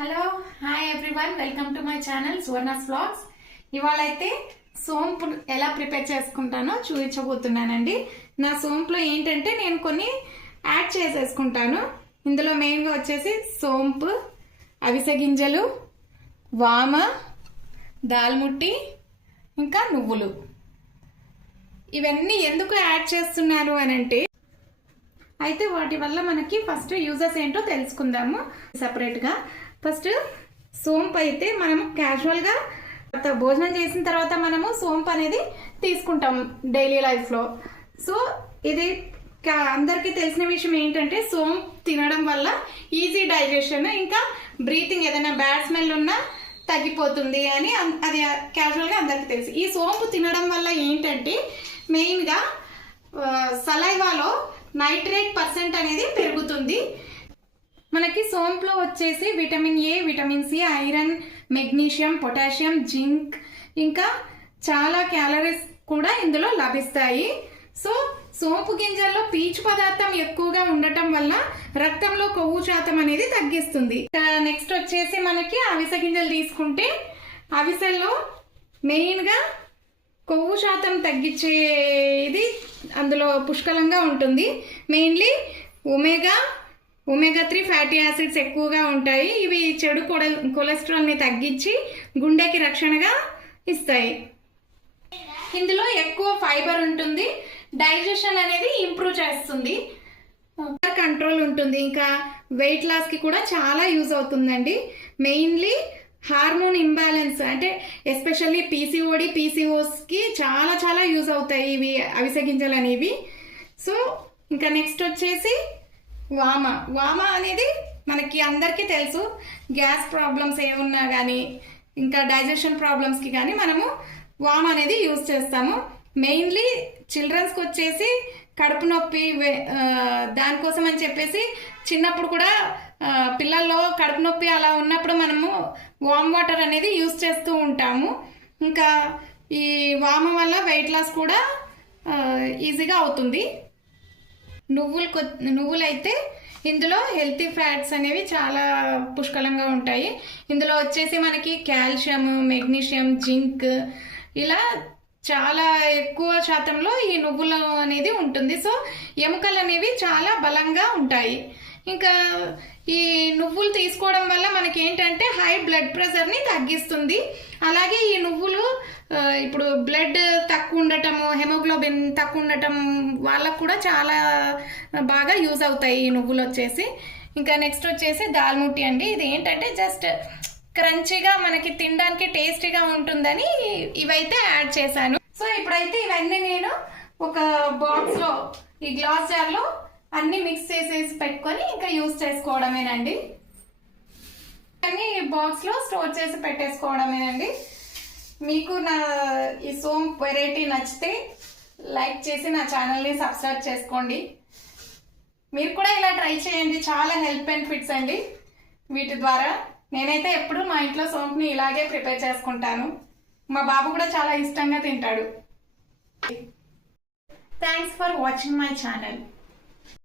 Hello hi everyone, welcome to my channel Suvarna's vlogs. ఇవాళ అయితే సోంపు ఎలా ప్రిపేర్ చేసుకుంటానో చూపించబోతున్నానండి. నా సోంపులో ఏంటంటే నేను కొన్ని యాడ్ చేసేసుకుంటాను. ఇందులో మెయిన్గా వచ్చేసి సోంపు, అవిసె గింజలు, వామ, దాల్ముట్టి, ఇంకా నువ్వులు. ఇవన్నీ ఎందుకు యాడ్ చేస్తున్నాను అని అంటే అయితే వాటి వల్ల మనకి ఫస్ట్ యూజెస్ ఏంటో తెలుసుకుందాము సపరేట్గా. ఫస్ట్ సోంపు అయితే మనము క్యాజువల్గా భోజనం చేసిన తర్వాత మనము సోంపు అనేది తీసుకుంటాం డైలీ లైఫ్లో. సో ఇది అందరికీ తెలిసిన విషయం ఏంటంటే సోంపు తినడం వల్ల ఈజీ డైజెషన్, ఇంకా బ్రీతింగ్ ఏదైనా బ్యాడ్ స్మెల్ ఉన్నా తగ్గిపోతుంది అని అది క్యాజువల్గా అందరికీ తెలుసు. ఈ సోంపు తినడం వల్ల ఏంటంటే మెయిన్గా సలైవాలో నైట్రేట్ పర్సెంట్ అనేది పెరుగుతుంది. మనకి సోంపులో వచ్చేసి vitamin A, vitamin C, iron, magnesium, potassium, zinc, ఇంకా చాలా క్యాలరీస్ కూడా ఇందులో లభిస్తాయి. సో సోంపు గింజల్లో పీచు పదార్థం ఎక్కువగా ఉండటం వల్ల రక్తంలో కొవ్వు శాతం అనేది తగ్గిస్తుంది. నెక్స్ట్ వచ్చేసి మనకి అవిసె గింజలు తీసుకుంటే అవిసెల్లో మెయిన్గా కొవ్వు శాతం తగ్గించేది అందులో పుష్కలంగా ఉంటుంది. మెయిన్లీ ఒమేగా 3 ఫ్యాటీ యాసిడ్స్ ఎక్కువగా ఉంటాయి. ఇవి చెడు కొలెస్ట్రాల్ని తగ్గించి గుండెకి రక్షణగా ఇస్తాయి. ఇందులో ఎక్కువ ఫైబర్ ఉంటుంది, డైజెషన్ అనేది ఇంప్రూవ్ చేస్తుంది, కంట్రోల్ ఉంటుంది, ఇంకా వెయిట్ లాస్కి కూడా చాలా యూజ్ అవుతుందండి. మెయిన్లీ హార్మోన్ ఇంబ్యాలెన్స్ అంటే ఎస్పెషల్లీ పీసీఓడి, పీసీఓస్కి చాలా చాలా యూజ్ అవుతాయి ఇవి అవిసె గింజలు అనేవి. సో ఇంకా నెక్స్ట్ వచ్చేసి వామ అనేది మనకి అందరికీ తెలుసు. గ్యాస్ ప్రాబ్లమ్స్ ఏమున్నా కానీ, ఇంకా డైజెషన్ ప్రాబ్లమ్స్కి కానీ మనము వామ అనేది యూజ్ చేస్తాము. మెయిన్లీ చిల్డ్రన్స్కి వచ్చేసి కడుపు నొప్పి, దానికోసం అని చెప్పేసి చిన్నప్పుడు కూడా పిల్లల్లో కడుపు నొప్పి అలా ఉన్నప్పుడు మనము వామ్ వాటర్ అనేది యూజ్ చేస్తూ ఉంటాము. ఇంకా ఈ వామ వల్ల వెయిట్ లాస్ కూడా ఈజీగా అవుతుంది. నువ్వులైతే ఇందులో హెల్తీ ఫ్యాట్స్ అనేవి చాలా పుష్కలంగా ఉంటాయి. ఇందులో వచ్చేసి మనకి కాల్షియం, మెగ్నీషియం, జింక్ ఇలా చాలా ఎక్కువ శాతంలో ఈ నువ్వులు అనేది ఉంటుంది. సో ఎముకలు అనేవి చాలా బలంగా ఉంటాయి. ఇంకా ఈ నువ్వులు తీసుకోవడం వల్ల మనకి ఏంటంటే హై బ్లడ్ ప్రెషర్ని తగ్గిస్తుంది. అలాగే ఈ నువ్వులు ఇప్పుడు బ్లడ్ తక్కువ ఉండటము, హెమోగ్లోబిన్ తక్కువ ఉండటం వాళ్ళకు కూడా చాలా బాగా యూజ్ అవుతాయి ఈ నువ్వులు వచ్చేసి. ఇంకా నెక్స్ట్ వచ్చేసి దాల్ముట్టి అండి. ఇది ఏంటంటే జస్ట్ క్రంచీగా మనకి తినడానికి టేస్టీగా ఉంటుందని ఇవైతే యాడ్ చేశాను. సో ఇప్పుడైతే ఇవన్నీ నేను ఒక బాక్స్లో ఈ గ్లాస్ జార్లో అన్నీ మిక్స్ చేసేసి పెట్టుకొని ఇంకా యూజ్ చేసుకోవడమేనండి. అన్నీ బాక్స్లో స్టోర్ చేసి పెట్టేసుకోవడమేనండి. మీకు నా ఈ సోంప్ వెరైటీ నచ్చితే లైక్ చేసి నా ఛానల్ని సబ్స్క్రైబ్ చేసుకోండి. మీరు కూడా ఇలా ట్రై చేయండి, చాలా హెల్త్ బెనిఫిట్స్ అండి వీటి ద్వారా. నేనైతే ఎప్పుడు మా ఇంట్లో సోంప్ని ఇలాగే ప్రిపేర్ చేసుకుంటాను. మా బాబు కూడా చాలా ఇష్టంగా తింటాడు. Thanks for watching my channel.